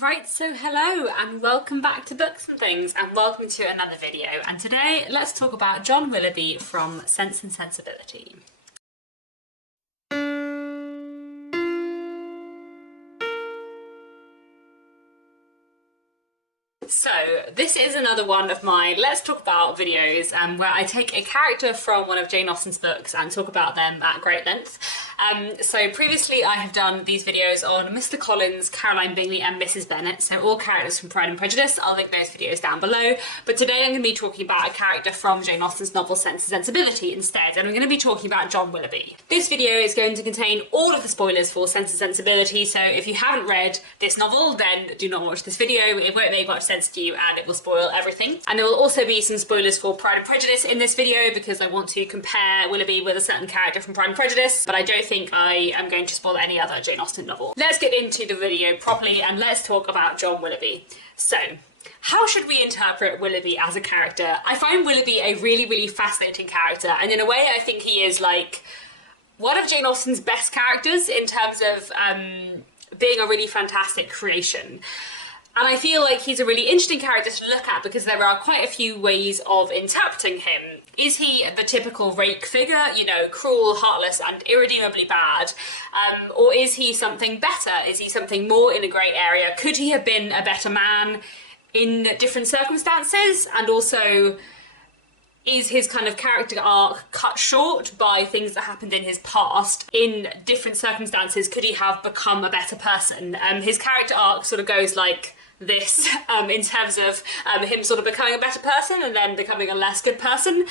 Right, so hello and welcome back to Books and Things and welcome to another video, and today let's talk about John Willoughby from Sense and Sensibility. So this is another one of my Let's Talk About videos where I take a character from one of Jane Austen's books and talk about them at great length. So previously I have done these videos on Mr Collins, Caroline Bingley and Mrs Bennet, so all characters from Pride and Prejudice. I'll link those videos down below, but today I'm going to be talking about a character from Jane Austen's novel Sense and Sensibility instead, and I'm going to be talking about John Willoughby. This video is going to contain all of the spoilers for Sense and Sensibility, so if you haven't read this novel then do not watch this video. It won't make much sense to you and it will spoil everything. And there will also be some spoilers for Pride and Prejudice in this video because I want to compare Willoughby with a certain character from Pride and Prejudice, but I don't think I am going to spoil any other Jane Austen novel. Let's get into the video properly and let's talk about John Willoughby. So, how should we interpret Willoughby as a character? I find Willoughby a really fascinating character, and in a way I think he is like one of Jane Austen's best characters in terms of being a really fantastic creation. And I feel like he's a really interesting character to look at because there are quite a few ways of interpreting him. Is he the typical rake figure, you know, cruel, heartless and irredeemably bad? Or is he something better? Is he something more in a grey area? Could he have been a better man in different circumstances? And also, is his kind of character arc cut short by things that happened in his past? In different circumstances, could he have become a better person? His character arc sort of goes like this in terms of him sort of becoming a better person and then becoming a less good person.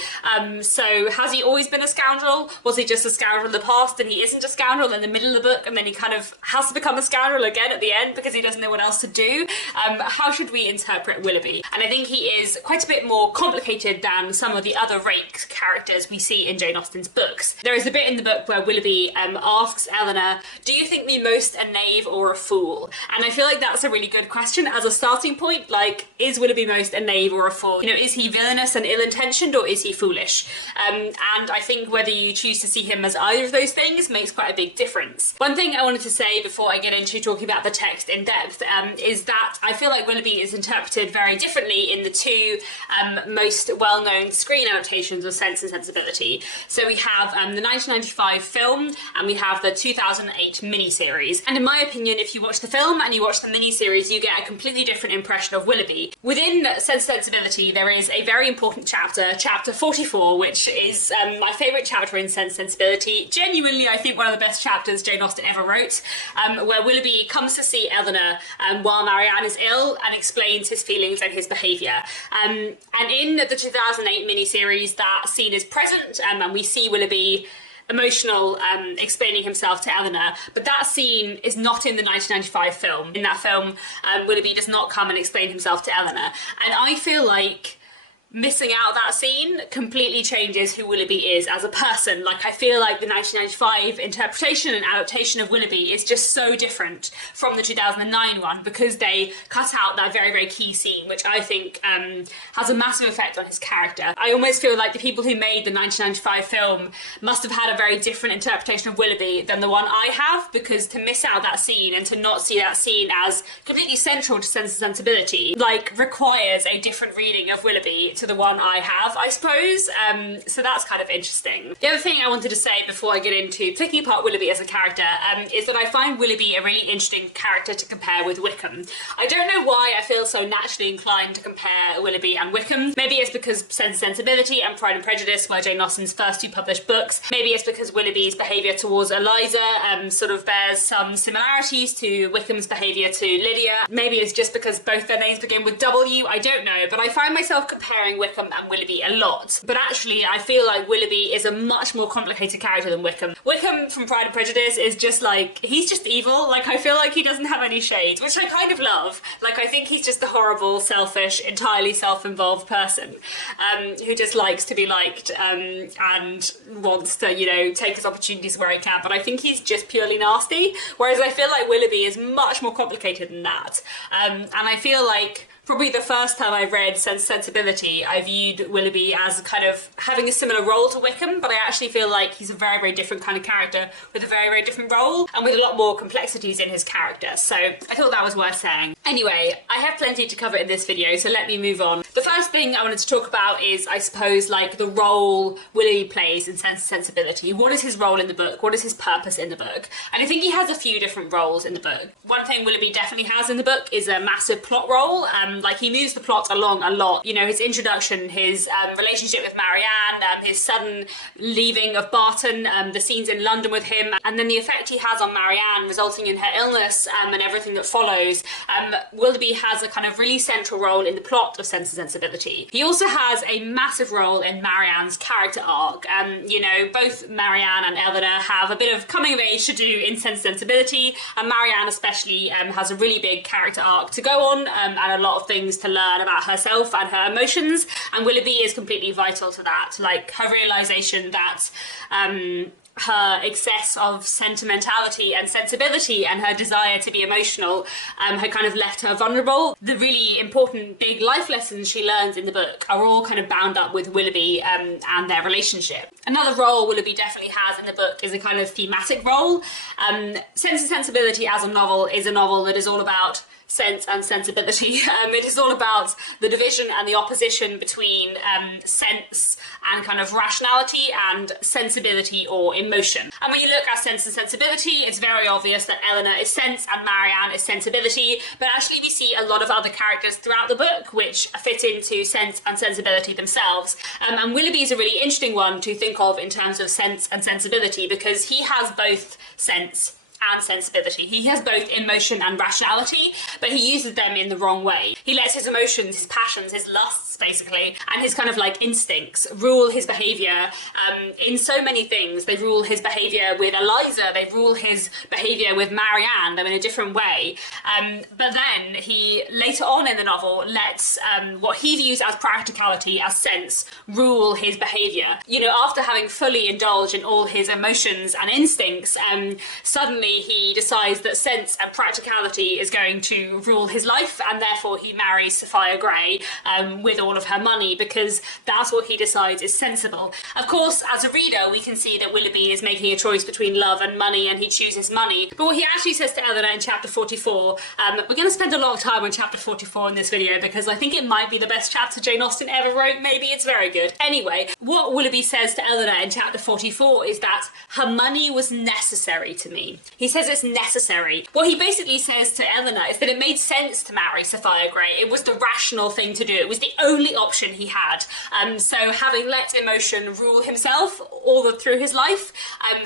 So has he always been a scoundrel? Was he just a scoundrel in the past and he isn't a scoundrel in the middle of the book and then he kind of has to become a scoundrel again at the end because he doesn't know what else to do? How should we interpret Willoughby? And I think he is quite a bit more complicated than some of the other rake characters we see in Jane Austen's books. There is a bit in the book where Willoughby asks Eleanor, do you think me most a knave or a fool? And I feel like that's a really good question as a starting point. Like, is Willoughby most a knave or a fool? You know, is he villainous and ill-intentioned or is he foolish? And I think whether you choose to see him as either of those things makes quite a big difference. One thing I wanted to say before I get into talking about the text in depth is that I feel like Willoughby is interpreted very differently in the two most well-known screen adaptations of Sense and Sensibility. So we have the 1995 film and we have the 2008 miniseries. And in my opinion, if you watch the film and you watch the miniseries, you get a completely different impression of Willoughby. Within Sense and Sensibility, there is a very important chapter, chapter 44, which is my favourite chapter in Sense and Sensibility. Genuinely, I think one of the best chapters Jane Austen ever wrote, where Willoughby comes to see Eleanor while Marianne is ill and explains his feelings and his behaviour. And in the 2008 miniseries, that scene is present, and we see Willoughby emotional, explaining himself to Eleanor, but that scene is not in the 1995 film. In that film, Willoughby does not come and explain himself to Eleanor, and I feel like missing out that scene completely changes who Willoughby is as a person. Like, I feel like the 1995 interpretation and adaptation of Willoughby is just so different from the 2009 one because they cut out that very key scene, which I think has a massive effect on his character. I almost feel like the people who made the 1995 film must have had a very different interpretation of Willoughby than the one I have, because to miss out that scene and to not see that scene as completely central to Sense and Sensibility, like, requires a different reading of Willoughby to the one I have, I suppose. So that's kind of interesting. The other thing I wanted to say before I get into picking apart Willoughby as a character is that I find Willoughby a really interesting character to compare with Wickham. I don't know why I feel so naturally inclined to compare Willoughby and Wickham. Maybe it's because Sense and Sensibility and Pride and Prejudice were Jane Austen's first two published books. Maybe it's because Willoughby's behaviour towards Eliza sort of bears some similarities to Wickham's behaviour to Lydia. Maybe it's just because both their names begin with W, I don't know, but I find myself comparing Wickham and Willoughby a lot. But actually, I feel like Willoughby is a much more complicated character than Wickham. Wickham from Pride and Prejudice is just like, he's just evil. Like, I feel like he doesn't have any shades, which I kind of love. Like, I think he's just a horrible, selfish, entirely self-involved person who just likes to be liked and wants to, you know, take his opportunities where he can. But I think he's just purely nasty. Whereas I feel like Willoughby is much more complicated than that. And I feel like Probably the first time I read Sense and Sensibility, I viewed Willoughby as kind of having a similar role to Wickham, but I actually feel like he's a very, very different kind of character with a very, very different role and with a lot more complexities in his character. So I thought that was worth saying. Anyway, I have plenty to cover in this video, so let me move on. The first thing I wanted to talk about is, I suppose, like the role Willoughby plays in Sense and Sensibility. What is his role in the book? What is his purpose in the book? And I think he has a few different roles in the book. One thing Willoughby definitely has in the book is a massive plot role. Like, he moves the plot along a lot. You know, his introduction, his relationship with Marianne, his sudden leaving of Barton, the scenes in London with him, and then the effect he has on Marianne resulting in her illness, and everything that follows. Willoughby has a kind of really central role in the plot of Sense and Sensibility. He also has a massive role in Marianne's character arc. You know, both Marianne and Eleanor have a bit of coming of age to do in Sense and Sensibility, and Marianne especially has a really big character arc to go on, and a lot of things to learn about herself and her emotions, and Willoughby is completely vital to that. Like, her realisation that her excess of sentimentality and sensibility and her desire to be emotional had kind of left her vulnerable. The really important big life lessons she learns in the book are all kind of bound up with Willoughby and their relationship. Another role Willoughby definitely has in the book is a kind of thematic role. Sense and Sensibility as a novel is a novel that is all about sense and sensibility. It is all about the division and the opposition between sense and kind of rationality and sensibility or emotion. And when you look at Sense and Sensibility, it's very obvious that Eleanor is sense and Marianne is sensibility, but actually we see a lot of other characters throughout the book which fit into sense and sensibility themselves. And Willoughby is a really interesting one to think of in terms of sense and sensibility, because he has both sense and sensibility. He has both emotion and rationality, but he uses them in the wrong way. He lets his emotions, his passions, his lusts basically, and his kind of like instincts rule his behaviour in so many things. They rule his behaviour with Eliza, they rule his behaviour with Marianne, though in a different way. But then he, later on in the novel, lets what he views as practicality, as sense, rule his behaviour. You know, after having fully indulged in all his emotions and instincts, suddenly he decides that sense and practicality is going to rule his life, and therefore he marries Sophia Grey with all of her money, because that's what he decides is sensible. Of course, as a reader, we can see that Willoughby is making a choice between love and money, and he chooses money. But what he actually says to Eleanor in chapter 44, we're going to spend a lot of time on chapter 44 in this video, because I think it might be the best chapter Jane Austen ever wrote. Maybe it's very good. Anyway, what Willoughby says to Eleanor in chapter 44 is that her money was necessary to me. He says it's necessary. What he basically says to Eleanor is that it made sense to marry Sophia Grey. It was the rational thing to do. It was the only option he had. So having let emotion rule himself all through his life,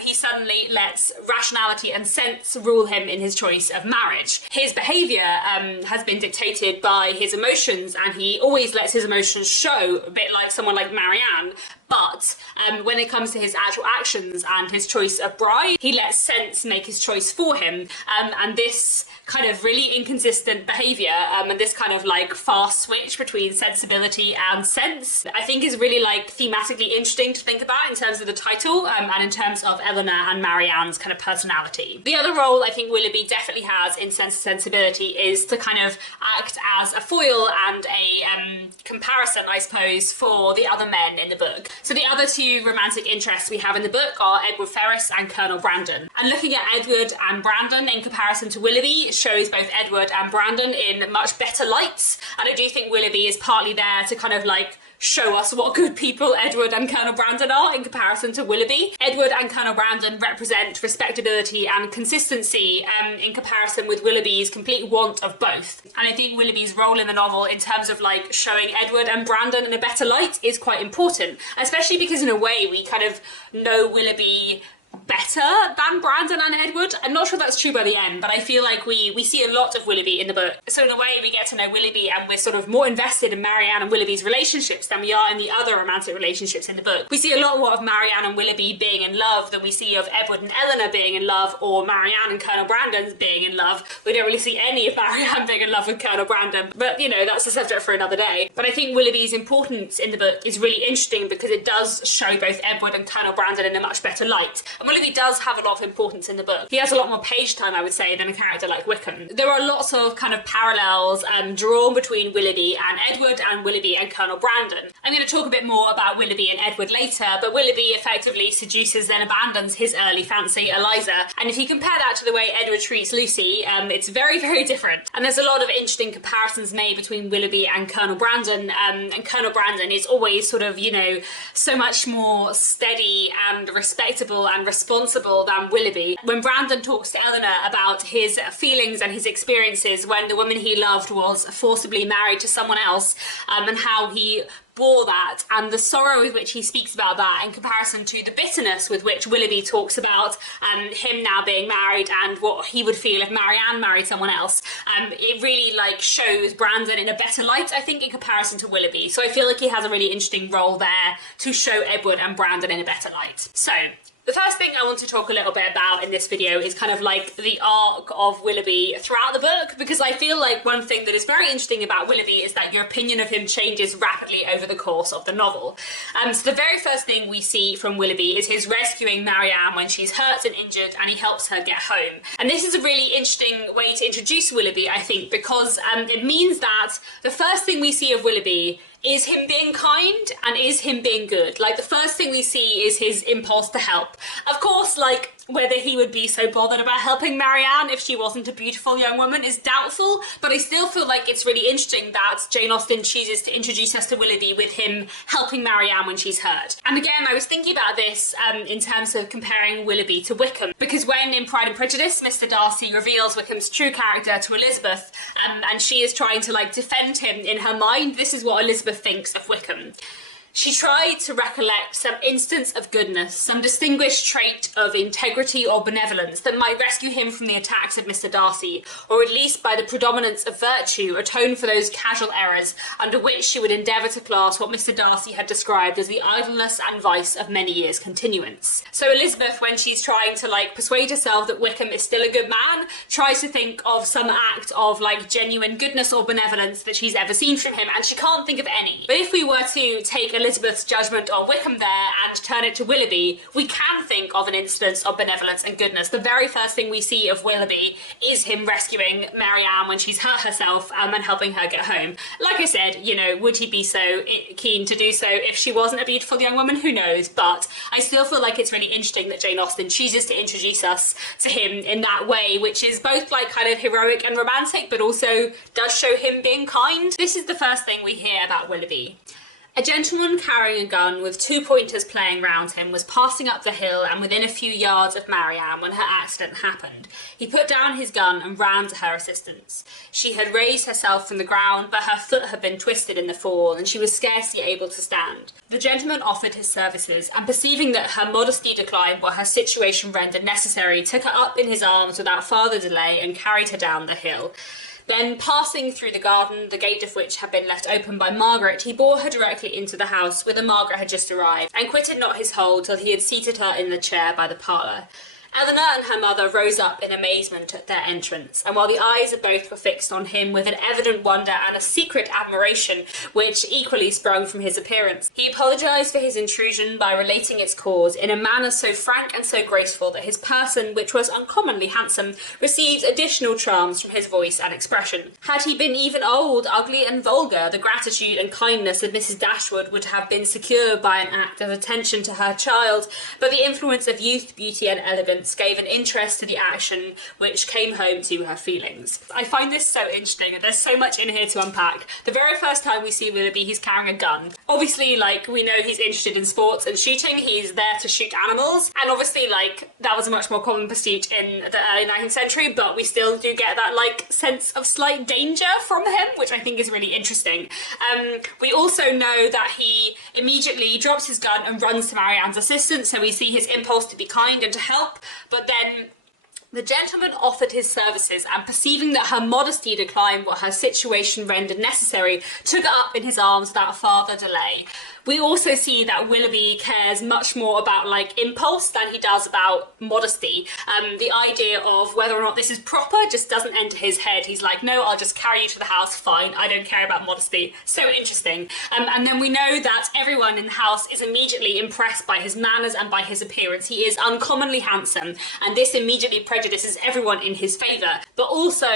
he suddenly lets rationality and sense rule him in his choice of marriage. His behaviour has been dictated by his emotions, and he always lets his emotions show, a bit like someone like Marianne. But when it comes to his actual actions and his choice of bride, he lets sense make his choice for him. And this kind of really inconsistent behaviour and this kind of like fast switch between sensibility and sense, I think is really like thematically interesting to think about in terms of the title and in terms of Eleanor and Marianne's kind of personality. The other role I think Willoughby definitely has in Sense and Sensibility is to kind of act as a foil and a comparison, I suppose, for the other men in the book. So the other two romantic interests we have in the book are Edward Ferrars and Colonel Brandon. And looking at Edward and Brandon in comparison to Willoughby shows both Edward and Brandon in much better lights. And I do think Willoughby is partly there to kind of like show us what good people Edward and Colonel Brandon are in comparison to Willoughby. Edward and Colonel Brandon represent respectability and consistency in comparison with Willoughby's complete want of both. And I think Willoughby's role in the novel in terms of like showing Edward and Brandon in a better light is quite important, especially because in a way we kind of know Willoughby better than Brandon and Edward. I'm not sure that's true by the end, but I feel like we see a lot of Willoughby in the book. So in a way we get to know Willoughby and we're sort of more invested in Marianne and Willoughby's relationships than we are in the other romantic relationships in the book. We see a lot more of Marianne and Willoughby being in love than we see of Edward and Eleanor being in love, or Marianne and Colonel Brandon being in love. We don't really see any of Marianne being in love with Colonel Brandon, but you know, that's a subject for another day. But I think Willoughby's importance in the book is really interesting because it does show both Edward and Colonel Brandon in a much better light. And Willoughby does have a lot of importance in the book. He has a lot more page time, I would say, than a character like Wickham. There are lots of kind of parallels drawn between Willoughby and Edward, and Willoughby and Colonel Brandon. I'm going to talk a bit more about Willoughby and Edward later, but Willoughby effectively seduces, then abandons his early fancy, Eliza. And if you compare that to the way Edward treats Lucy, it's very, very different. And there's a lot of interesting comparisons made between Willoughby and Colonel Brandon. And Colonel Brandon is always sort of, you know, so much more steady and respectable and responsible than Willoughby. When Brandon talks to Eleanor about his feelings and his experiences when the woman he loved was forcibly married to someone else, and how he bore that, and the sorrow with which he speaks about that in comparison to the bitterness with which Willoughby talks about him now being married and what he would feel if Marianne married someone else, it really like shows Brandon in a better light, I think, in comparison to Willoughby. So I feel like he has a really interesting role there to show Edward and Brandon in a better light. So the first thing I want to talk a little bit about in this video is kind of like the arc of Willoughby throughout the book, because I feel like one thing that is very interesting about Willoughby is that your opinion of him changes rapidly over the course of the novel. So the very first thing we see from Willoughby is his rescuing Marianne when she's hurt and injured, and he helps her get home. And this is a really interesting way to introduce Willoughby, I think, because it means that the first thing we see of Willoughby is him being kind and is him being good. Like, the first thing we see is his impulse to help. Of course, like, whether he would be so bothered about helping Marianne if she wasn't a beautiful young woman is doubtful, but I still feel like it's really interesting that Jane Austen chooses to introduce us to Willoughby with him helping Marianne when she's hurt. And again, I was thinking about this in terms of comparing Willoughby to Wickham, because when in Pride and Prejudice, Mr Darcy reveals Wickham's true character to Elizabeth, and she is trying to like defend him in her mind, this is what Elizabeth thinks of Wickham. She tried to recollect some instance of goodness, some distinguished trait of integrity or benevolence that might rescue him from the attacks of Mr Darcy, or at least by the predominance of virtue atone for those casual errors under which she would endeavour to class what Mr Darcy had described as the idleness and vice of many years' continuance. So Elizabeth, when she's trying to like persuade herself that Wickham is still a good man, tries to think of some act of like genuine goodness or benevolence that she's ever seen from him, and she can't think of any. But if we were to take Elizabeth's judgment on Wickham there and turn it to Willoughby, we can think of an instance of benevolence and goodness. The very first thing we see of Willoughby is him rescuing Marianne when she's hurt herself and helping her get home. Like I said, you know, would he be so keen to do so if she wasn't a beautiful young woman? Who knows? But I still feel like it's really interesting that Jane Austen chooses to introduce us to him in that way, which is both like kind of heroic and romantic, but also does show him being kind. This is the first thing we hear about Willoughby. A gentleman carrying a gun with 2 pointers playing round him was passing up the hill and within a few yards of Marianne when her accident happened. He put down his gun and ran to her assistance. She had raised herself from the ground, but her foot had been twisted in the fall and she was scarcely able to stand. The gentleman offered his services, and perceiving that her modesty declined what her situation rendered necessary, took her up in his arms without farther delay and carried her down the hill. Then, passing through the garden, the gate of which had been left open by Margaret, he bore her directly into the house, whither Margaret had just arrived, and quitted not his hold till he had seated her in the chair by the parlour. Eleanor and her mother rose up in amazement at their entrance, and while the eyes of both were fixed on him with an evident wonder and a secret admiration which equally sprung from his appearance, he apologised for his intrusion by relating its cause in a manner so frank and so graceful that his person, which was uncommonly handsome, received additional charms from his voice and expression. Had he been even old, ugly and vulgar, the gratitude and kindness of Mrs Dashwood would have been secured by an act of attention to her child, but the influence of youth, beauty and elegance gave an interest to the action which came home to her feelings. I find this so interesting, and there's so much in here to unpack. The very first time we see Willoughby, he's carrying a gun. Obviously, like, we know he's interested in sports and shooting. He's there to shoot animals, and obviously, like, that was a much more common pursuit in the early 19th century, but we still do get that, like, sense of slight danger from him, which I think is really interesting. We also know that he immediately drops his gun and runs to Marianne's assistance, so we see his impulse to be kind and to help. But then The gentleman offered his services, and perceiving that her modesty declined what her situation rendered necessary, took her up in his arms without farther delay. We also see that Willoughby cares much more about impulse than he does about modesty. The idea of whether or not this is proper just doesn't enter his head. He's like, no, I'll just carry you to the house, fine, I don't care about modesty. So interesting. And then we know that everyone in the house is immediately impressed by his manners and by his appearance. He is uncommonly handsome, and this immediately prejudices everyone in his favour. But also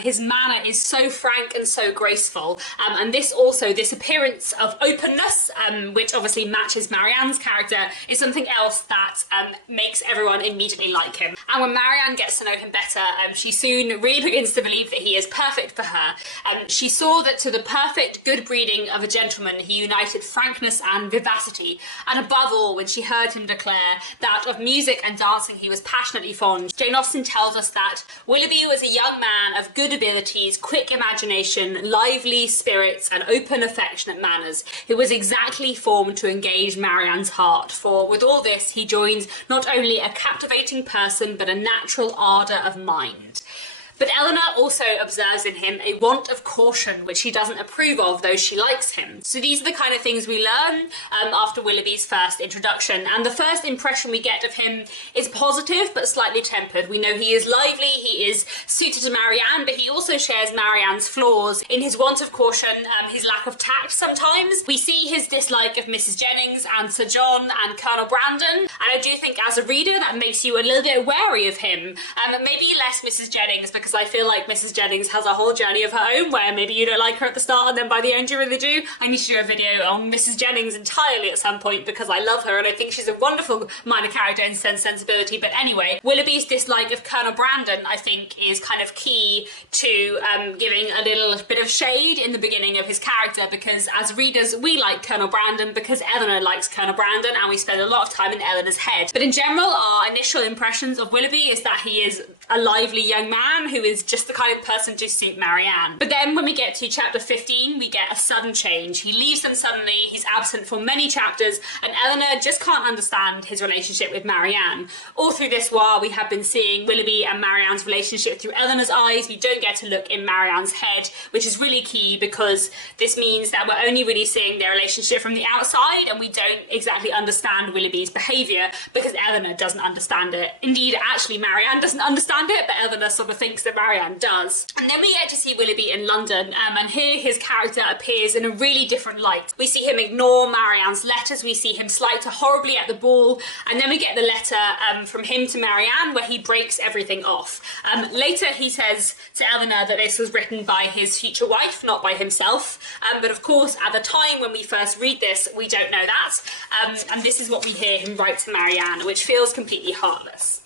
his manner is so frank and so graceful, and this appearance of openness, which obviously matches Marianne's character, is something else that makes everyone immediately like him. And when Marianne gets to know him better, she soon really begins to believe that he is perfect for her. She saw that to the perfect good breeding of a gentleman he united frankness and vivacity, and above all, when she heard him declare that of music and dancing he was passionately fond, Jane Austen tells us that Willoughby was a young man of good abilities, quick imagination, lively spirits, and open affectionate manners, who was exactly formed to engage Marianne's heart, for with all this he joins not only a captivating person but a natural ardour of mind. But Eleanor also observes in him a want of caution, which she doesn't approve of, though she likes him. So these are the kind of things we learn after Willoughby's first introduction. And the first impression we get of him is positive, but slightly tempered. We know he is lively, he is suited to Marianne, but he also shares Marianne's flaws in his want of caution, his lack of tact sometimes. We see his dislike of Mrs Jennings and Sir John and Colonel Brandon. And I do think as a reader that makes you a little bit wary of him. Maybe less Mrs Jennings, because I feel like Mrs Jennings has a whole journey of her own where maybe you don't like her at the start and then by the end you really do. I need to do a video on Mrs Jennings entirely at some point because I love her and I think she's a wonderful minor character in Sense and Sensibility. But anyway, Willoughby's dislike of Colonel Brandon, I think, is kind of key to giving a little bit of shade in the beginning of his character, because as readers we like Colonel Brandon because Eleanor likes Colonel Brandon and we spend a lot of time in Eleanor's head. But in general, our initial impressions of Willoughby is that he is a lively young man who is just the kind of person to suit Marianne. But then when we get to chapter 15, we get a sudden change. He leaves them suddenly, he's absent for many chapters, and Eleanor just can't understand his relationship with Marianne. All through this while, we have been seeing Willoughby and Marianne's relationship through Eleanor's eyes. We don't get to look in Marianne's head, which is really key because this means that we're only really seeing their relationship from the outside and we don't exactly understand Willoughby's behaviour because Eleanor doesn't understand it. Indeed, actually, Marianne doesn't understand it, but Eleanor sort of thinks that Marianne does. And then we get to see Willoughby in London, and here his character appears in a really different light. We see him ignore Marianne's letters, we see him slight her horribly at the ball, and then we get the letter from him to Marianne where he breaks everything off. Later he says to Eleanor that this was written by his future wife, not by himself, but of course at the time when we first read this we don't know that, and this is what we hear him write to Marianne, which feels completely heartless.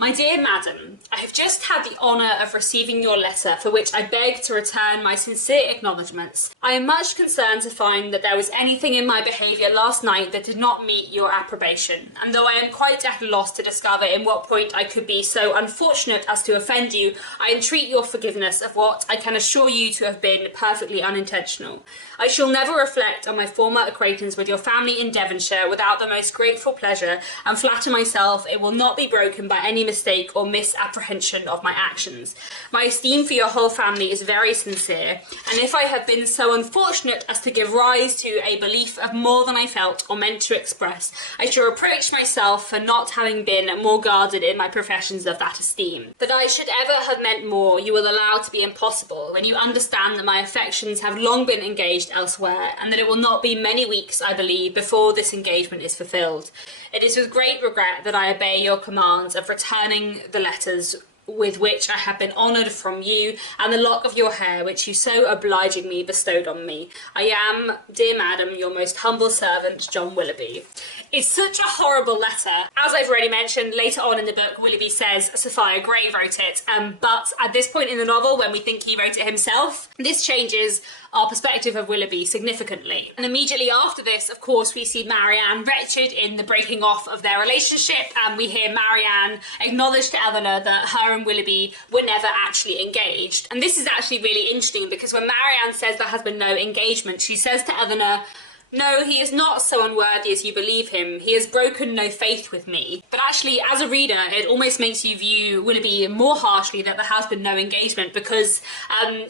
My dear Madam, I have just had the honour of receiving your letter, for which I beg to return my sincere acknowledgments. I am much concerned to find that there was anything in my behaviour last night that did not meet your approbation, and though I am quite at a loss to discover in what point I could be so unfortunate as to offend you, I entreat your forgiveness of what I can assure you to have been perfectly unintentional. I shall never reflect on my former acquaintance with your family in Devonshire without the most grateful pleasure, and flatter myself it will not be broken by any mistake or misapprehension of my actions. My esteem for your whole family is very sincere, and if I have been so unfortunate as to give rise to a belief of more than I felt or meant to express, I shall reproach myself for not having been more guarded in my professions of that esteem. That I should ever have meant more you will allow to be impossible, when you understand that my affections have long been engaged elsewhere, and that it will not be many weeks, I believe, before this engagement is fulfilled. It is with great regret that I obey your commands of returning the letters with which I have been honoured from you, and the lock of your hair which you so obligingly bestowed on me. I am, dear Madam, your most humble servant, John Willoughby. It's such a horrible letter. As I've already mentioned, later on in the book, Willoughby says Sophia Gray wrote it, but at this point in the novel, when we think he wrote it himself, this changes our perspective of Willoughby significantly. And immediately after this, of course, we see Marianne wretched in the breaking off of their relationship, and we hear Marianne acknowledge to Eleanor that her and Willoughby were never actually engaged. And this is actually really interesting because when Marianne says there has been no engagement, she says to Eleanor, No, he is not so unworthy as you believe him. He has broken no faith with me. But actually, as a reader, it almost makes you view Willoughby more harshly that there has been no engagement, because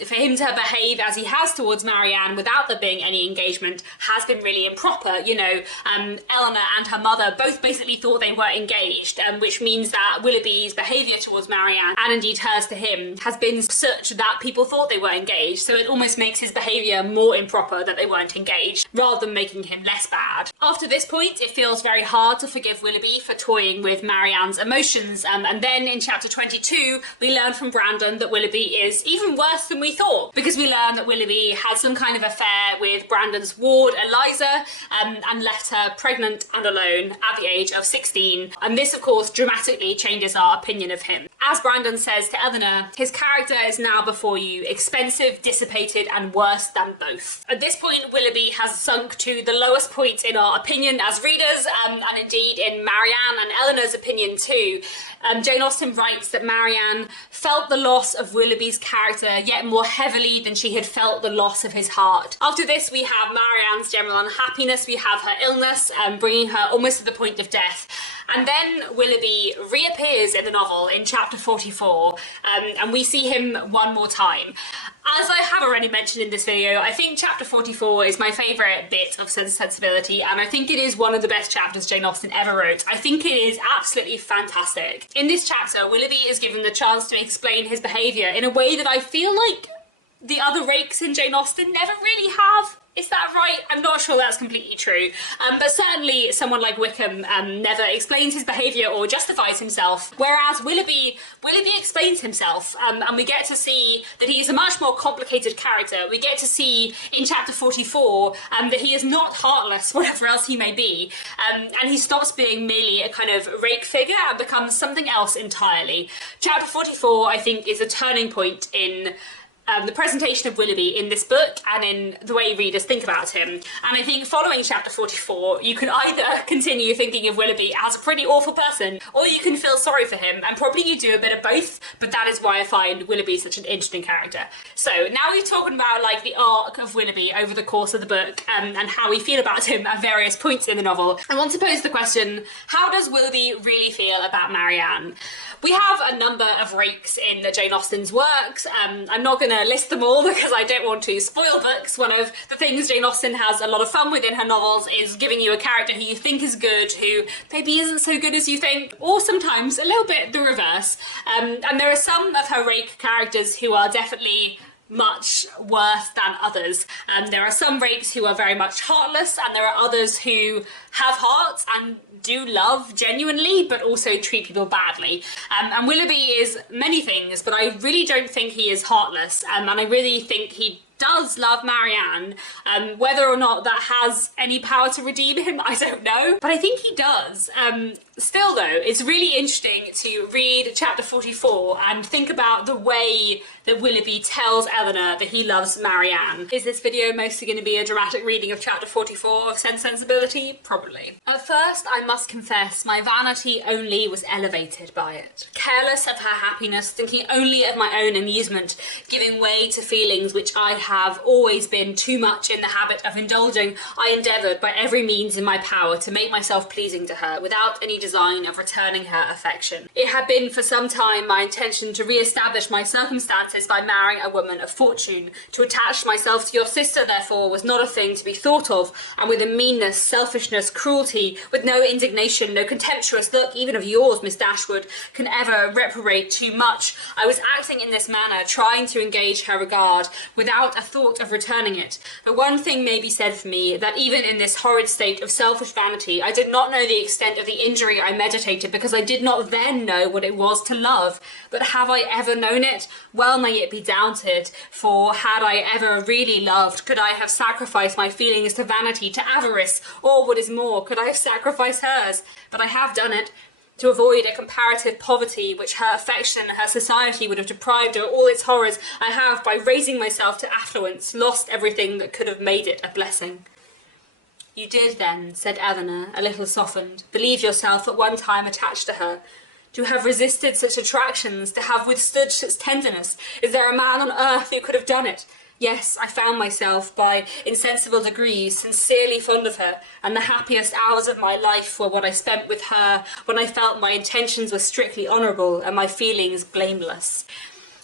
for him to behave as he has towards Marianne without there being any engagement has been really improper. You know, Eleanor and her mother both basically thought they were engaged, which means that Willoughby's behaviour towards Marianne, and indeed hers to him, has been such that people thought they were engaged. So it almost makes his behaviour more improper that they weren't engaged, rather than making him less bad. After this point, it feels very hard to forgive Willoughby for toying with Marianne's emotions, and then in chapter 22 we learn from Brandon that Willoughby is even worse than we thought, because we learn that Willoughby had some kind of affair with Brandon's ward Eliza, and left her pregnant and alone at the age of 16, and this of course dramatically changes our opinion of him. As Brandon says to Eleanor, his character is now before you, expensive, dissipated and worse than both. At this point, Willoughby has sunk to the lowest point in our opinion as readers, and indeed in Marianne and Eleanor's opinion too. Jane Austen writes that Marianne felt the loss of Willoughby's character yet more heavily than she had felt the loss of his heart. After this, we have Marianne's general unhappiness, we have her illness, bringing her almost to the point of death. And then Willoughby reappears in the novel in chapter 44, and we see him one more time. As I have already mentioned in this video, I think chapter 44 is my favourite bit of Sense and Sensibility, and I think it is one of the best chapters Jane Austen ever wrote. I think it is absolutely fantastic. In this chapter, Willoughby is given the chance to explain his behaviour in a way that I feel like the other rakes in Jane Austen never really have. Is that right? I'm not sure that's completely true. But certainly someone like Wickham never explains his behaviour or justifies himself, whereas Willoughby explains himself, and we get to see that he is a much more complicated character. We get to see in chapter 44 that he is not heartless, whatever else he may be, and he stops being merely a kind of rake figure and becomes something else entirely. Chapter 44, I think, is a turning point in the presentation of Willoughby in this book and in the way readers think about him. And I think following chapter 44, you can either continue thinking of Willoughby as a pretty awful person, or you can feel sorry for him, and probably you do a bit of both, but that is why I find Willoughby such an interesting character. So now we've talked about like the arc of Willoughby over the course of the book, and how we feel about him at various points in the novel. I want to pose the question, how does Willoughby really feel about Marianne? We have a number of rakes in Jane Austen's works. I'm not going to list them all because I don't want to spoil books. One of the things Jane Austen has a lot of fun with in her novels is giving you a character who you think is good, who maybe isn't so good as you think, or sometimes a little bit the reverse. And there are some of her rake characters who are definitely much worse than others. There are some rakes who are very much heartless, and there are others who have hearts and do love genuinely, but also treat people badly. And Willoughby is many things, but I really don't think he is heartless, and I really think he does love Marianne. Whether or not that has any power to redeem him, I don't know, but I think he does. Still though, it's really interesting to read chapter 44 and think about the way that Willoughby tells Eleanor that he loves Marianne. Is this video mostly going to be a dramatic reading of chapter 44 of Sense and Sensibility? Probably. At first, I must confess, my vanity only was elevated by it. Careless of her happiness, thinking only of my own amusement, giving way to feelings which I have always been too much in the habit of indulging, I endeavoured by every means in my power to make myself pleasing to her, without any design of returning her affection. It had been for some time my intention to re-establish my circumstances by marrying a woman of fortune. To attach myself to your sister, therefore, was not a thing to be thought of, and with a meanness, selfishness, cruelty, with no indignation, no contemptuous look, even of yours, Miss Dashwood, can ever reprobate too much. I was acting in this manner, trying to engage her regard, without a thought of returning it. But one thing may be said for me, that even in this horrid state of selfish vanity, I did not know the extent of the injury I meditated, because I did not then know what it was to love. But have I ever known it? Well may it be doubted, for had I ever really loved, could I have sacrificed my feelings to vanity, to avarice, or what is more, could I have sacrificed hers? But I have done it, to avoid a comparative poverty which her affection and her society would have deprived of all its horrors. I have, by raising myself to affluence, lost everything that could have made it a blessing. You did then, said Eleanor, a little softened, believe yourself at one time attached to her. To have resisted such attractions, to have withstood such tenderness, is there a man on earth who could have done it? Yes, I found myself, by insensible degrees, sincerely fond of her, and the happiest hours of my life were what I spent with her, when I felt my intentions were strictly honourable and my feelings blameless.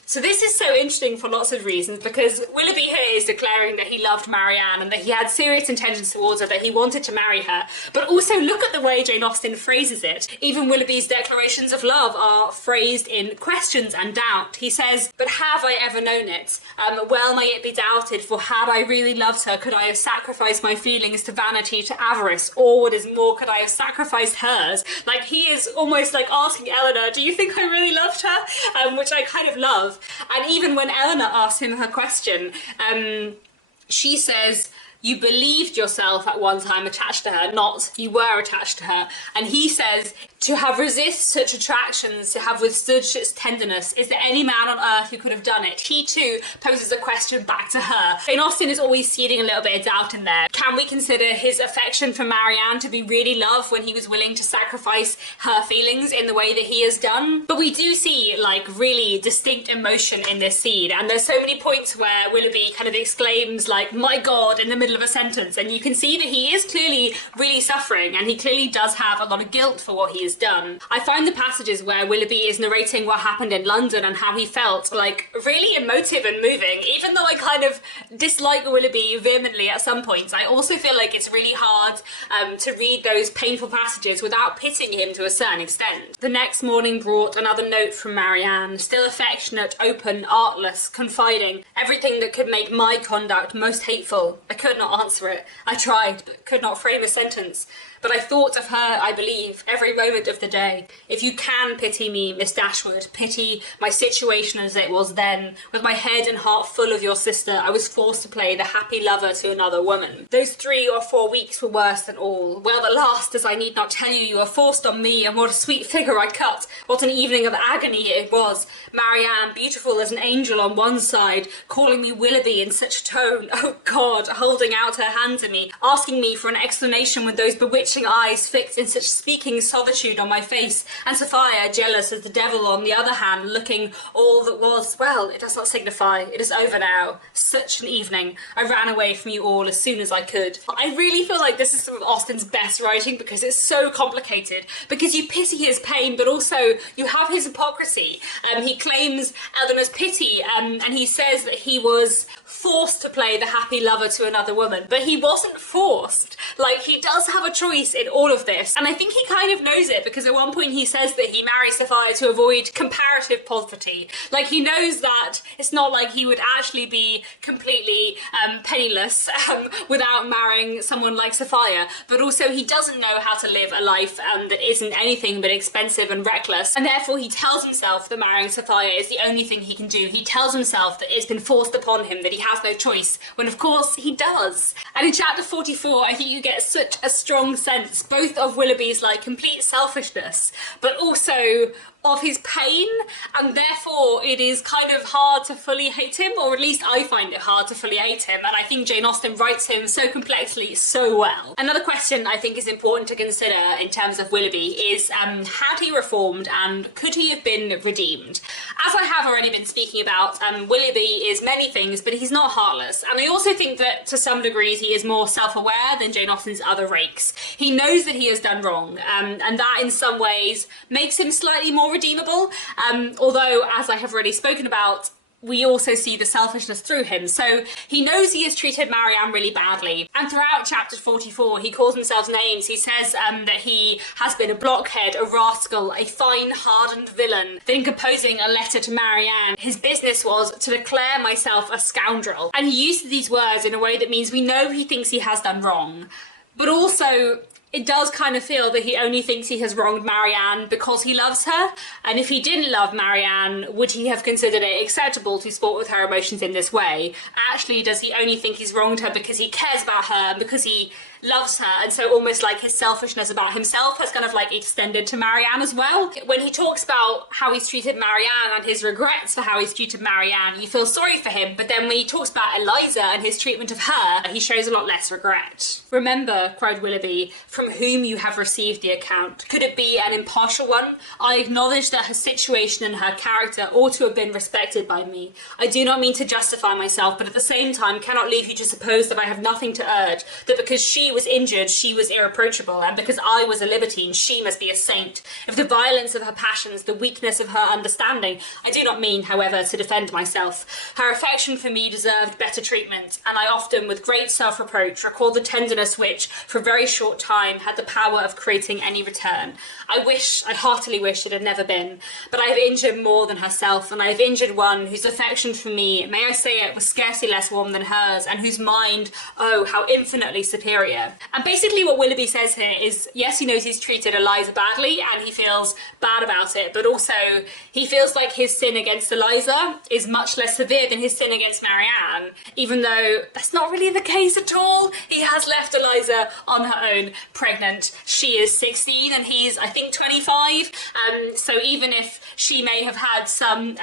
So this is so interesting for lots of reasons, because Willoughby here is declaring that he loved Marianne and that he had serious intentions towards her, that he wanted to marry her. But also look at the way Jane Austen phrases it. Even Willoughby's declarations of love are phrased in questions and doubt. He says, "But have I ever known it? Well may it be doubted, for had I really loved her, could I have sacrificed my feelings to vanity, to avarice, or what is more, could I have sacrificed hers?" Like, he is almost like asking Eleanor, do you think I really loved her? Which I kind of love. And even when Eleanor asks him her question, she says, "You believed yourself at one time attached to her, not you were attached to her." And he says, "To have resist such attractions, to have withstood such tenderness, is there any man on earth who could have done it?" He too poses a question back to her. Jane Austen is always seeding a little bit of doubt in there. Can we consider his affection for Marianne to be really love when he was willing to sacrifice her feelings in the way that he has done? But we do see like really distinct emotion in this scene, and there's so many points where Willoughby kind of exclaims like, "My God," in the middle of a sentence, and you can see that he is clearly really suffering, and he clearly does have a lot of guilt for what he has done. I find the passages where Willoughby is narrating what happened in London and how he felt like really emotive and moving. Even though I kind of dislike Willoughby vehemently at some points, I also feel like it's really hard to read those painful passages without pitying him to a certain extent. The next morning brought another note from Marianne, still affectionate, open, artless, confiding, everything that could make my conduct most hateful. I could not answer it. I tried, but could not frame a sentence. But I thought of her, I believe, every moment of the day. If you can pity me, Miss Dashwood, pity my situation as it was then. With my head and heart full of your sister, I was forced to play the happy lover to another woman. Those 3 or 4 weeks were worse than all. Well, the last, as I need not tell you, you were forced on me, and what a sweet figure I cut. What an evening of agony it was. Marianne, beautiful as an angel on one side, calling me Willoughby in such a tone, oh God, holding out her hand to me, asking me for an explanation with those bewitching eyes fixed in such speaking solitude on my face, and Sophia, jealous as the devil on the other hand, looking all that was, well, it does not signify, it is over now. Such an evening. I ran away from you all as soon as I could. I really feel like this is some of Austen's best writing, because it's so complicated, because you pity his pain, but also you have his hypocrisy. He claims Eleanor's pity, and he says that he was forced to play the happy lover to another woman, but he wasn't forced. Like, he does have a choice in all of this, and I think he kind of knows it, because at one point he says that he marries Sophia to avoid comparative poverty. Like, he knows that it's not like he would actually be completely penniless without marrying someone like Sophia, but also he doesn't know how to live a life that isn't anything but expensive and reckless, and therefore he tells himself that marrying Sophia is the only thing he can do. He tells himself that it's been forced upon him, that he has no choice, when of course he does. And in chapter 44, I think you get such a strong sense both of Willoughby's like complete selfishness, but also of his pain, and therefore it is kind of hard to fully hate him, or at least I find it hard to fully hate him, and I think Jane Austen writes him so complexly, so well. Another question I think is important to consider in terms of Willoughby is had he reformed, and could he have been redeemed? As I have already been speaking about, Willoughby is many things, but he's not heartless, and I also think that to some degrees he is more self-aware than Jane Austen's other rakes. He knows that he has done wrong, and that in some ways makes him slightly more redeemable, although, as I have already spoken about, we also see the selfishness through him. So he knows he has treated Marianne really badly, and throughout chapter 44 he calls himself names. He says that he has been a blockhead, a rascal, a fine hardened villain. Then composing a letter to Marianne, his business was to declare myself a scoundrel, and he uses these words in a way that means we know he thinks he has done wrong, but also it does kind of feel that he only thinks he has wronged Marianne because he loves her. And if he didn't love Marianne, would he have considered it acceptable to sport with her emotions in this way? Actually, does he only think he's wronged her because he cares about her and because he loves her, and so almost like his selfishness about himself has kind of like extended to Marianne as well? When he talks about how he's treated Marianne and his regrets for how he's treated Marianne, you feel sorry for him, but then when he talks about Eliza and his treatment of her, he shows a lot less regret. Remember, cried Willoughby, from from whom you have received the account. Could it be an impartial one? I acknowledge that her situation and her character ought to have been respected by me. I do not mean to justify myself, but at the same time cannot leave you to suppose that I have nothing to urge, that because she was injured, she was irreproachable, and because I was a libertine, she must be a saint. If the violence of her passions, the weakness of her understanding, I do not mean, however, to defend myself. Her affection for me deserved better treatment, and I often, with great self-reproach, recall the tenderness which, for a very short time, had the power of creating any return. I heartily wish it had never been, but I have injured more than herself, and I have injured one whose affection for me, may I say it, was scarcely less warm than hers, and whose mind, oh, how infinitely superior. And basically what Willoughby says here is, yes, he knows he's treated Eliza badly, and he feels bad about it, but also he feels like his sin against Eliza is much less severe than his sin against Marianne, even though that's not really the case at all. He has left Eliza on her own, pregnant. She is 16 and he's, I think, 25. So even if she may have had some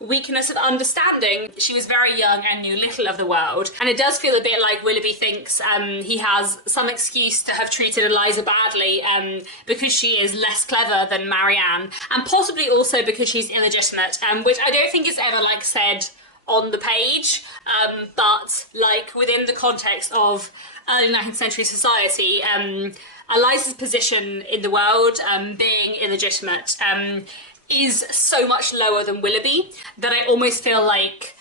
weakness of understanding, she was very young and knew little of the world. And it does feel a bit like Willoughby thinks he has some excuse to have treated Eliza badly because she is less clever than Marianne, and possibly also because she's illegitimate, which I don't think is ever said on the page, but within the context of early 19th century society, Eliza's position in the world, being illegitimate, is so much lower than Willoughby that I almost feel like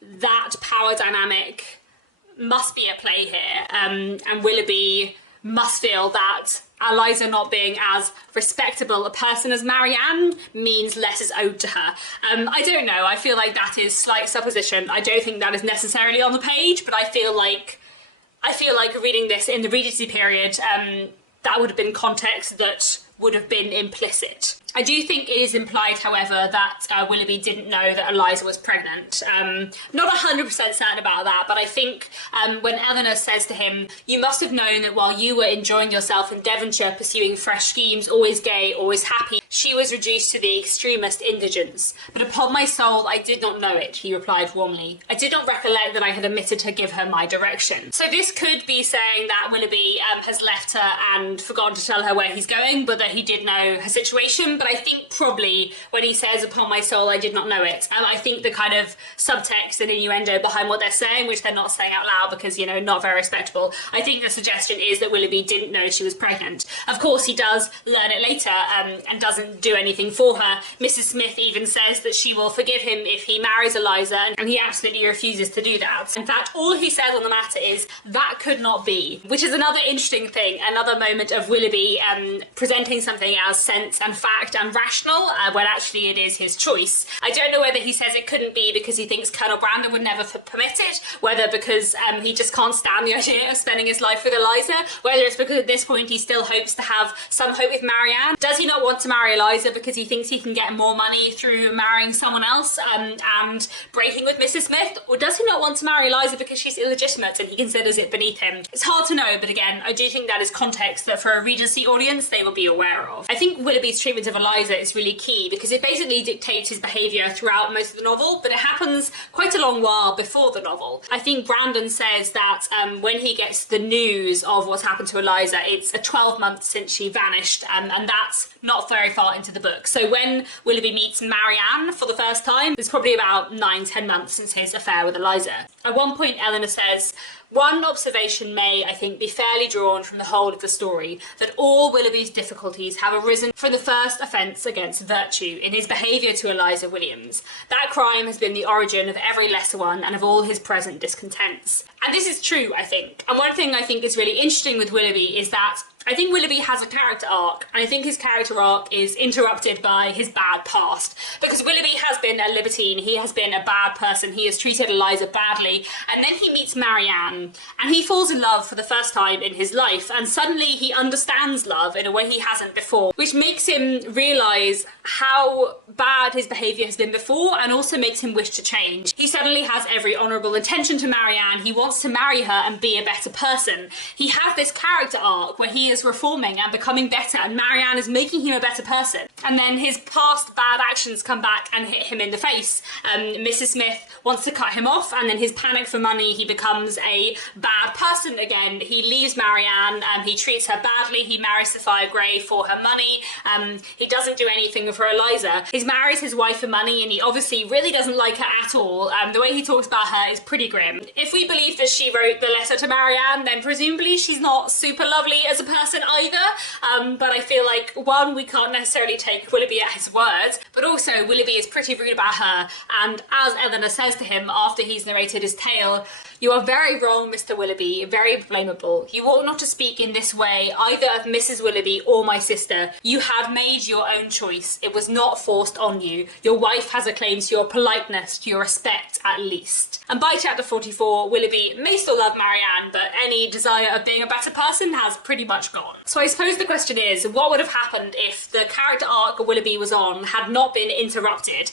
that power dynamic must be at play here, and Willoughby must feel that Eliza not being as respectable a person as Marianne means less is owed to her. I don't know, I feel like that is slight supposition. I don't think that is necessarily on the page, but I feel like reading this in the Regency period, that would have been context that would have been implicit. I do think it is implied, however, that Willoughby didn't know that Eliza was pregnant. Not 100% certain about that, but I think when Eleanor says to him, "You must have known that while you were enjoying yourself in Devonshire, pursuing fresh schemes, always gay, always happy, she was reduced to the extremest indigence. But upon my soul, I did not know it," he replied warmly. "I did not recollect that I had omitted to give her my direction." So this could be saying that Willoughby has left her and forgotten to tell her where he's going, but that he did know her situation. But I think probably when he says, "Upon my soul, I did not know it," I think the kind of subtext and innuendo behind what they're saying, which they're not saying out loud because, not very respectable, I think the suggestion is that Willoughby didn't know she was pregnant. Of course, he does learn it later and doesn't do anything for her. Mrs. Smith even says that she will forgive him if he marries Eliza, and he absolutely refuses to do that. In fact, all he says on the matter is, "That could not be," which is another interesting thing, another moment of Willoughby presenting something as sense and fact and rational, when actually it is his choice. I don't know whether he says it couldn't be because he thinks Colonel Brandon would never permit it, whether because he just can't stand the idea of spending his life with Eliza, whether it's because at this point he still hopes to have some hope with Marianne. Does he not want to marry Eliza because he thinks he can get more money through marrying someone else and breaking with Mrs. Smith? Or does he not want to marry Eliza because she's illegitimate and he considers it beneath him? It's hard to know, but again, I do think that is context that for a Regency audience they will be aware of. I think Willoughby's treatment of Eliza is really key because it basically dictates his behaviour throughout most of the novel, but it happens quite a long while before the novel. I think Brandon says that when he gets the news of what's happened to Eliza, it's a 12 months since she vanished, and that's not very far into the book. So when Willoughby meets Marianne for the first time, it's probably about 9-10 months since his affair with Eliza. At one point, Eleanor says, "One observation may, I think, be fairly drawn from the whole of the story, that all Willoughby's difficulties have arisen from the first offence against virtue in his behaviour to Eliza Williams. That crime has been the origin of every lesser one and of all his present discontents." And this is true, I think. And one thing I think is really interesting with Willoughby is that I think Willoughby has a character arc, and I think his character arc is interrupted by his bad past. Because Willoughby has been a libertine, he has been a bad person, he has treated Eliza badly, and then he meets Marianne, and he falls in love for the first time in his life, and suddenly he understands love in a way he hasn't before, which makes him realise how bad his behaviour has been before, and also makes him wish to change. He suddenly has every honourable intention to Marianne, he wants wants to marry her and be a better person. He has this character arc where he is reforming and becoming better, and Marianne is making him a better person. And then his past bad actions come back and hit him in the face. Mrs. Smith wants to cut him off, and then his panic for money, he becomes a bad person again. He leaves Marianne, he treats her badly, he marries Sophia Grey for her money, he doesn't do anything for Eliza. He marries his wife for money, and he obviously really doesn't like her at all. The way he talks about her is pretty grim. If we believe that she wrote the letter to Marianne, then presumably she's not super lovely as a person either. But I feel like, one, we can't necessarily take Willoughby at his word, but also Willoughby is pretty rude about her, and as Eleanor says to him after he's narrated his tale, "You are very wrong, Mr. Willoughby, very blamable. You ought not to speak in this way either of Mrs. Willoughby or my sister. You have made your own choice. It was not forced on you. Your wife has a claim to your politeness, to your respect at least." And by chapter 44, Willoughby may still love Marianne, but any desire of being a better person has pretty much gone. So I suppose the question is, what would have happened if the character arc Willoughby was on had not been interrupted?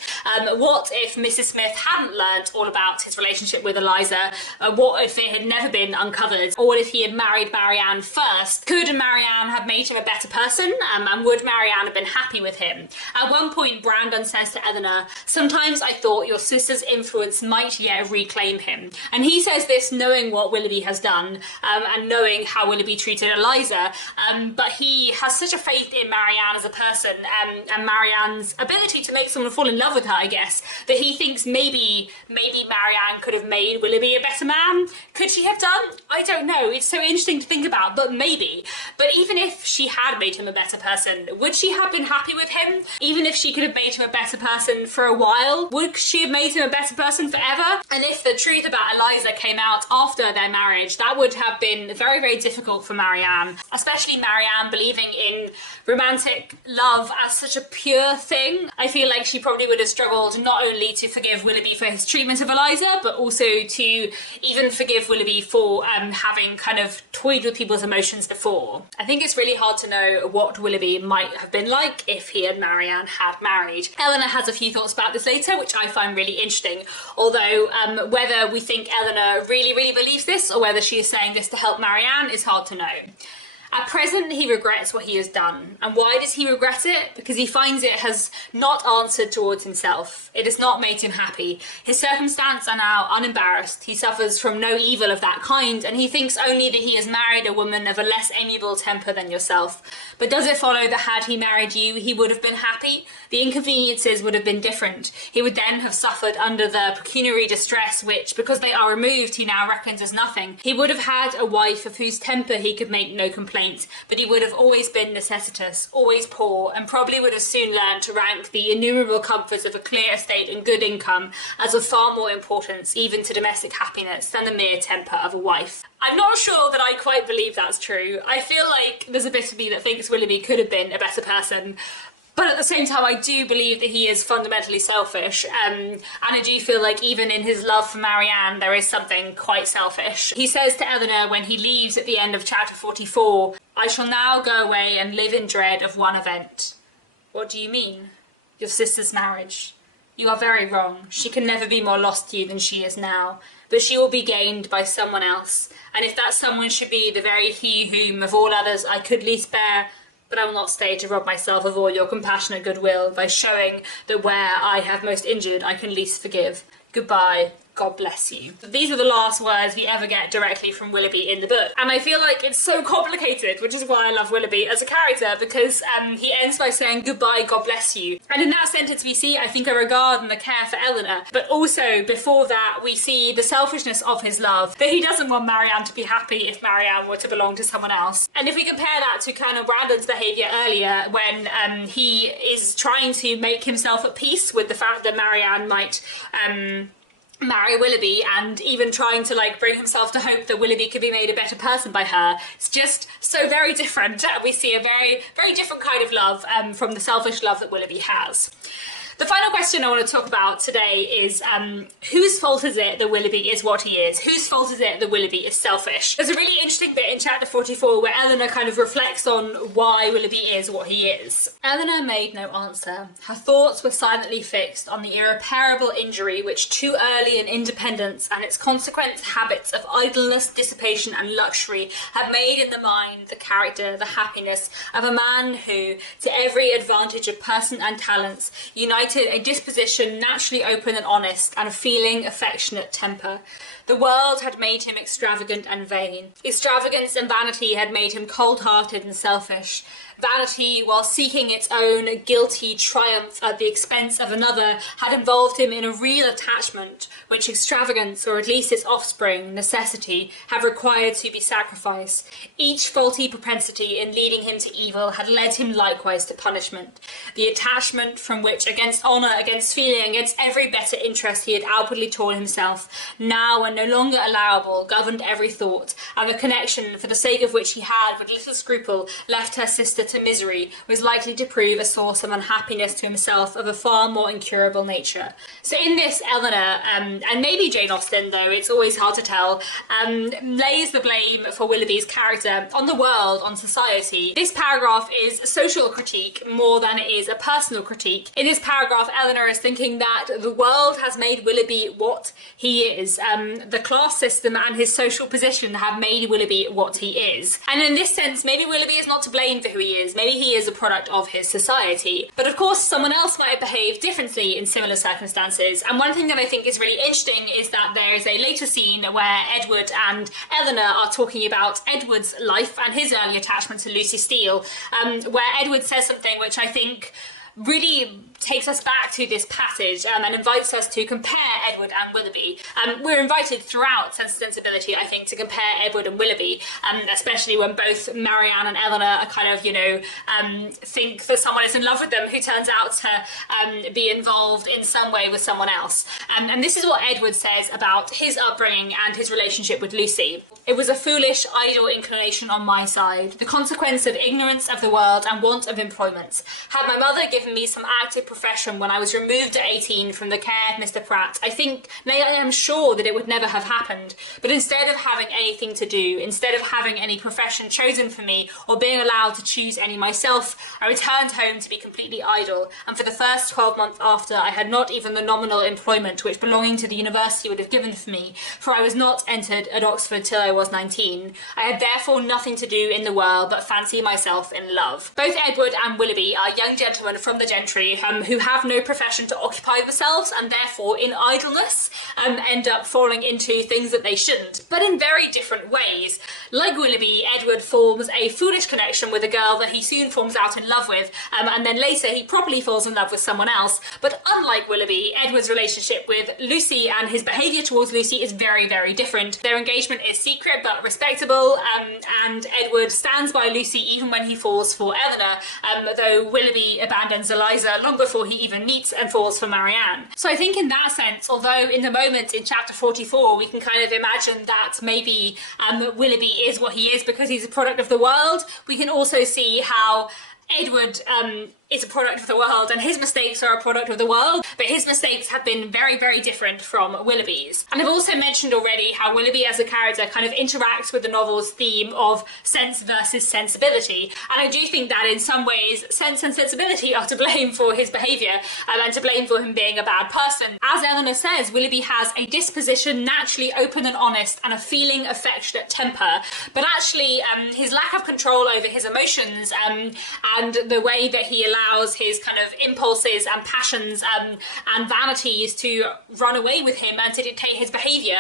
What if Mrs. Smith hadn't learnt all about his relationship with Eliza? What if it had never been uncovered? Or what if he had married Marianne first? Could Marianne have made him a better person? And would Marianne have been happy with him? At one point, Brandon says to Eleanor, "Sometimes I thought your sister's influence might yet reclaim him." And he says this knowing what Willoughby has done, and knowing how Willoughby treated Eliza, but he has such a faith in Marianne as a person, and Marianne's ability to make someone fall in love with her, I guess, that he thinks maybe Marianne could have made Willoughby a better man. Could she have done? I don't know. It's so interesting to think about, but maybe. But even if she had made him a better person, would she have been happy with him? Even if she could have made him a better person for a while, would she have made him a better person forever? And if the truth about Eliza came out after their marriage, that would have been very, very difficult for Marianne, especially Marianne believing in romantic love as such a pure thing. I feel like she probably would have struggled not only to forgive Willoughby for his treatment of Eliza, but also to even forgive Willoughby for having kind of toyed with people's emotions before. I think it's really hard to know what Willoughby might have been like if he and Marianne had married. Eleanor has a few thoughts about this later, which I find really interesting, although whether we think Eleanor really, really believes this or whether she is saying this to help Marianne is hard to know. At present, he regrets what he has done. And why does he regret it? Because he finds it has not answered towards himself. It has not made him happy. His circumstances are now unembarrassed. He suffers from no evil of that kind, and he thinks only that he has married a woman of a less amiable temper than yourself. But does it follow that had he married you, he would have been happy? The inconveniences would have been different. He would then have suffered under the pecuniary distress which, because they are removed, he now reckons as nothing. He would have had a wife of whose temper he could make no complaint, but he would have always been necessitous, always poor, and probably would have soon learned to rank the innumerable comforts of a clear estate and good income as of far more importance even to domestic happiness than the mere temper of a wife. I'm not sure that I quite believe that's true. I feel like there's a bit of me that thinks Willoughby could have been a better person, but at the same time, I do believe that he is fundamentally selfish, and I do feel like even in his love for Marianne, there is something quite selfish. He says to Eleanor when he leaves at the end of chapter 44, "I shall now go away and live in dread of one event." What do you mean? Your sister's marriage. You are very wrong. She can never be more lost to you than she is now, but she will be gained by someone else, and if that someone should be the very he whom of all others I could least bear, but I will not stay to rob myself of all your compassionate goodwill by showing that where I have most injured I can least forgive. Goodbye. God bless you. These are the last words we ever get directly from Willoughby in the book. And I feel like it's so complicated, which is why I love Willoughby as a character, because he ends by saying, "Goodbye, God bless you." And in that sentence we see, I think, a regard and a care for Eleanor. But also, before that, we see the selfishness of his love, that he doesn't want Marianne to be happy if Marianne were to belong to someone else. And if we compare that to kind of Brandon's behaviour earlier, when he is trying to make himself at peace with the fact that Marianne might marry Willoughby, and even trying to bring himself to hope that Willoughby could be made a better person by her. It's just so very different. We see a very, very different kind of love from the selfish love that Willoughby has. The final question I want to talk about today is whose fault is it that Willoughby is what he is? Whose fault is it that Willoughby is selfish? There's a really interesting bit in chapter 44 where Eleanor kind of reflects on why Willoughby is what he is. Eleanor made no answer. Her thoughts were silently fixed on the irreparable injury which too early an independence and its consequent habits of idleness, dissipation and luxury had made in the mind, the character, the happiness of a man who, to every advantage of person and talents, united a disposition naturally open and honest, and a feeling, affectionate temper. The world had made him extravagant and vain. Extravagance and vanity had made him cold-hearted and selfish. Vanity, while seeking its own guilty triumph at the expense of another, had involved him in a real attachment, which extravagance, or at least its offspring, necessity, have required to be sacrificed. Each faulty propensity in leading him to evil had led him likewise to punishment. The attachment from which, against honour, against feeling, against every better interest he had outwardly torn himself, now and no longer allowable, governed every thought, and the connection, for the sake of which he had, with little scruple, left her sister to misery, was likely to prove a source of unhappiness to himself of a far more incurable nature. So in this, Eleanor, and maybe Jane Austen, though it's always hard to tell, lays the blame for Willoughby's character on the world, on society. This paragraph is a social critique more than it is a personal critique. In this paragraph, Eleanor is thinking that the world has made Willoughby what he is. The class system and his social position have made Willoughby what he is. And in this sense, maybe Willoughby is not to blame for who he is. Maybe he is a product of his society. But of course, someone else might behave differently in similar circumstances. And one thing that I think is really interesting is that there is a later scene where Edward and Eleanor are talking about Edward's life and his early attachment to Lucy Steele, where Edward says something which I think really takes us back to this passage and invites us to compare Edward and Willoughby. We're invited throughout Sense and Sensibility, I think, to compare Edward and Willoughby, especially when both Marianne and Eleanor are kind of, think that someone is in love with them who turns out to be involved in some way with someone else. And this is what Edward says about his upbringing and his relationship with Lucy. It was a foolish, idle inclination on my side, the consequence of ignorance of the world and want of employment. Had my mother given me some active profession when I was removed at 18 from the care of Mr Pratt, I think, nay, I am sure that it would never have happened. But instead of having anything to do, instead of having any profession chosen for me, or being allowed to choose any myself, I returned home to be completely idle, and for the first 12 months after, I had not even the nominal employment which belonging to the university would have given for me, for I was not entered at Oxford till I was 19. I had therefore nothing to do in the world but fancy myself in love. Both Edward and Willoughby are young gentlemen from the gentry who have no profession to occupy themselves, and therefore in idleness end up falling into things that they shouldn't, but in very different ways. Like Willoughby, Edward forms a foolish connection with a girl that he soon falls out in love with, and then later he properly falls in love with someone else. But unlike Willoughby, Edward's relationship with Lucy and his behaviour towards Lucy is very, very different. Their engagement is secret but respectable, and Edward stands by Lucy even when he falls for Eleanor, though Willoughby abandons Eliza long before he even meets and falls for Marianne. So I think in that sense, although in the moment in chapter 44 we can kind of imagine that maybe Willoughby is what he is because he's a product of the world, we can also see how Edward is a product of the world and his mistakes are a product of the world, but his mistakes have been very, very different from Willoughby's. And I've also mentioned already how Willoughby as a character kind of interacts with the novel's theme of sense versus sensibility, and I do think that in some ways sense and sensibility are to blame for his behaviour and to blame for him being a bad person. As Eleanor says, Willoughby has a disposition naturally open and honest and a feeling, affectionate temper, but actually his lack of control over his emotions and the way that he allows his kind of impulses and passions and vanities to run away with him and to dictate his behaviour,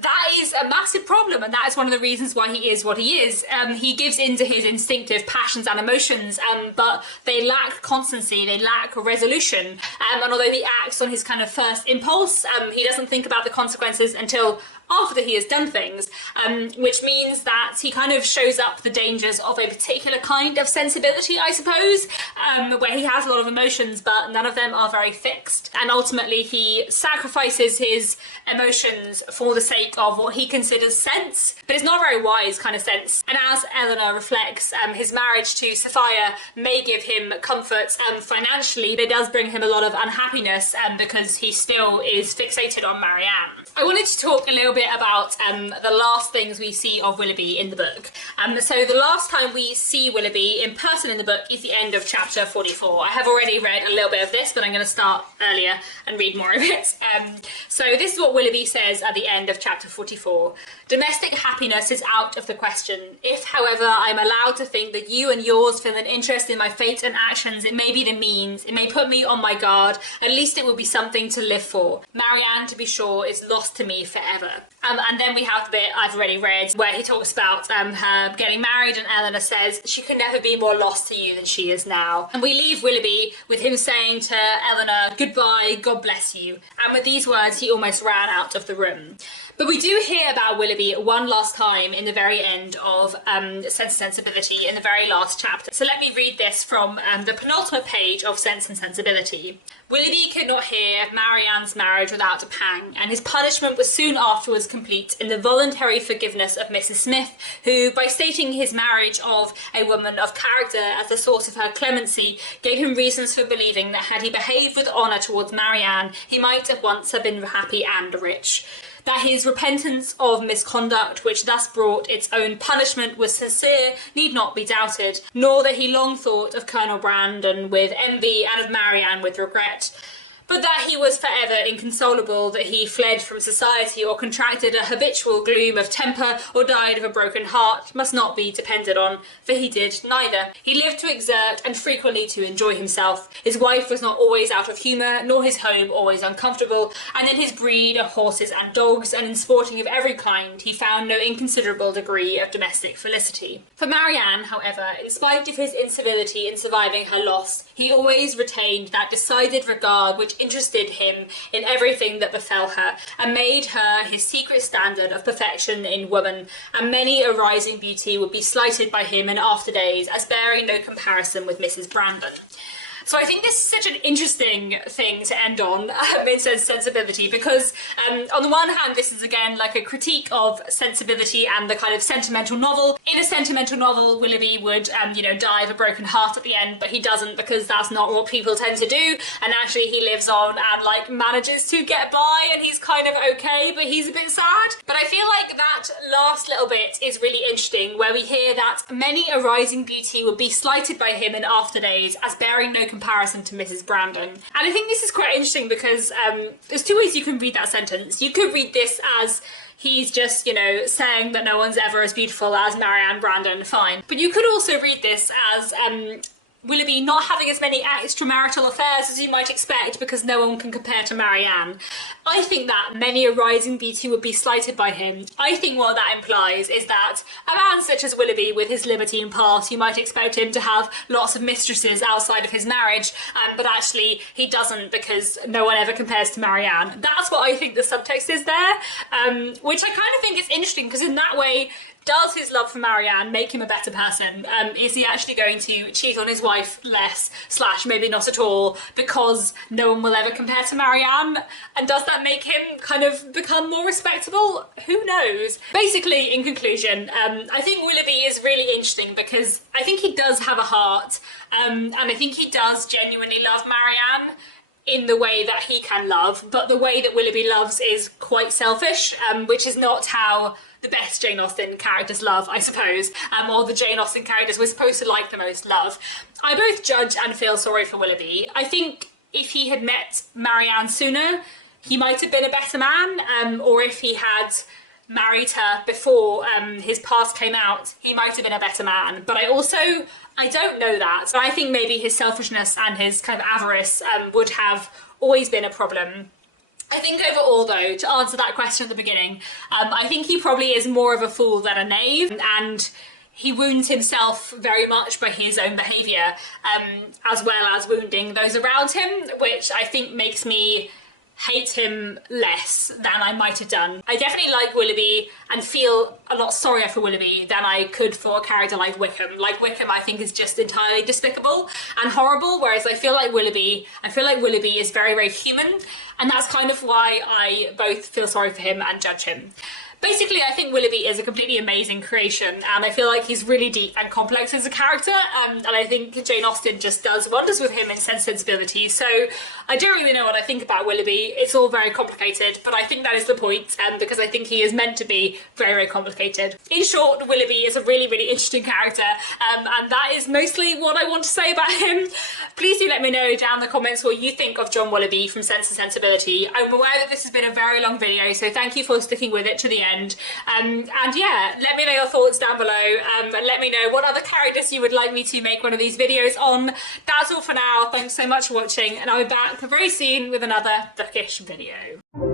that is a massive problem, and that is one of the reasons why he is what he is. He gives in to his instinctive passions and emotions, but they lack constancy, they lack resolution, and although he acts on his kind of first impulse, he doesn't think about the consequences until after he has done things, which means that he kind of shows up the dangers of a particular kind of sensibility, I suppose, where he has a lot of emotions, but none of them are very fixed. And ultimately, he sacrifices his emotions for the sake of what he considers sense, but it's not a very wise kind of sense. And as Eleanor reflects, his marriage to Sophia may give him comfort financially, but it does bring him a lot of unhappiness because he still is fixated on Marianne. I wanted to talk a little bit about the last things we see of Willoughby in the book. So the last time we see Willoughby in person in the book is the end of chapter 44. I have already read a little bit of this, but I'm going to start earlier and read more of it. So this is what Willoughby says at the end of chapter 44. Domestic happiness is out of the question. If, however, I am allowed to think that you and yours feel an interest in my fate and actions, it may be the means, it may put me on my guard, at least it will be something to live for. Marianne, to be sure, is lost to me forever. And then we have the bit I've already read where he talks about her getting married, and Eleanor says she could never be more lost to you than she is now. And we leave Willoughby with him saying to Eleanor, goodbye, God bless you. And with these words, he almost ran out of the room. But we do hear about Willoughby one last time in the very end of Sense and Sensibility, in the very last chapter. So let me read this from the penultimate page of Sense and Sensibility. Willoughby could not hear Marianne's marriage without a pang, and his punishment was soon afterwards complete in the voluntary forgiveness of Mrs. Smith, who, by stating his marriage of a woman of character as the source of her clemency, gave him reasons for believing that had he behaved with honour towards Marianne, he might at once have been happy and rich. That his repentance of misconduct, which thus brought its own punishment, was sincere, need not be doubted, nor that he long thought of Colonel Brandon with envy and of Marianne with regret. But that he was forever inconsolable, that he fled from society or contracted a habitual gloom of temper or died of a broken heart, must not be depended on, for he did neither. He lived to exert and frequently to enjoy himself. His wife was not always out of humour, nor his home always uncomfortable, and in his breed of horses and dogs, and in sporting of every kind, he found no inconsiderable degree of domestic felicity. For Marianne, however, in spite of his incivility in surviving her loss, he always retained that decided regard which interested him in everything that befell her, and made her his secret standard of perfection in woman, and many a rising beauty would be slighted by him in after days as bearing no comparison with Mrs. Brandon. So I think this is such an interesting thing to end on in Sense and Sensibility, because on the one hand, this is again like a critique of sensibility and the kind of sentimental novel. In a sentimental novel, Willoughby would, die of a broken heart at the end, but he doesn't, because that's not what people tend to do. And actually, he lives on and manages to get by, and he's kind of okay, but he's a bit sad. But I feel like that last little bit is really interesting, where we hear that many a rising beauty would be slighted by him in after days as bearing no comparison to Mrs. Brandon. And I think this is quite interesting because there's two ways you can read that sentence. You could read this as he's just, saying that no one's ever as beautiful as Marianne Brandon, fine. But you could also read this as Willoughby not having as many extramarital affairs as you might expect because no one can compare to Marianne. I think that many a rising beauty would be slighted by him. I think what that implies is that a man such as Willoughby, with his libertine past, you might expect him to have lots of mistresses outside of his marriage, but actually he doesn't, because no one ever compares to Marianne. That's what I think the subtext is there, which I kind of think is interesting, because in that way, does his love for Marianne make him a better person? Is he actually going to cheat on his wife less, / maybe not at all, because no one will ever compare to Marianne? And does that make him kind of become more respectable? Who knows? Basically, in conclusion, I think Willoughby is really interesting because I think he does have a heart, and I think he does genuinely love Marianne in the way that he can love, but the way that Willoughby loves is quite selfish, which is not how the best Jane Austen characters love, I suppose, or the Jane Austen characters we're supposed to like the most love. I both judge and feel sorry for Willoughby. I think if he had met Marianne sooner, he might have been a better man, or if he had married her before his past came out, he might have been a better man. But I don't know that. So I think maybe his selfishness and his kind of avarice would have always been a problem. I think overall, though, to answer that question at the beginning, I think he probably is more of a fool than a knave, and he wounds himself very much by his own behaviour, as well as wounding those around him, which I think makes me hate him less than I might have done. I definitely like Willoughby and feel a lot sorrier for Willoughby than I could for a character like Wickham. Like Wickham, I think is just entirely despicable and horrible, whereas I feel like Willoughby is very, very human, and that's kind of why I both feel sorry for him and judge him. Basically, I think Willoughby is a completely amazing creation, and I feel like he's really deep and complex as a character, and I think Jane Austen just does wonders with him in Sense and Sensibility. So I don't really know what I think about Willoughby. It's all very complicated, but I think that is the point, because I think he is meant to be very, very complicated. In short, Willoughby is a really, really interesting character, and that is mostly what I want to say about him. Please do let me know down in the comments what you think of John Willoughby from Sense and Sensibility. I'm aware that this has been a very long video, so thank you for sticking with it to the end. And yeah, let me know your thoughts down below, and let me know what other characters you would like me to make one of these videos on. That's all for now. Thanks so much for watching, and I'll be back very soon with another bookish video.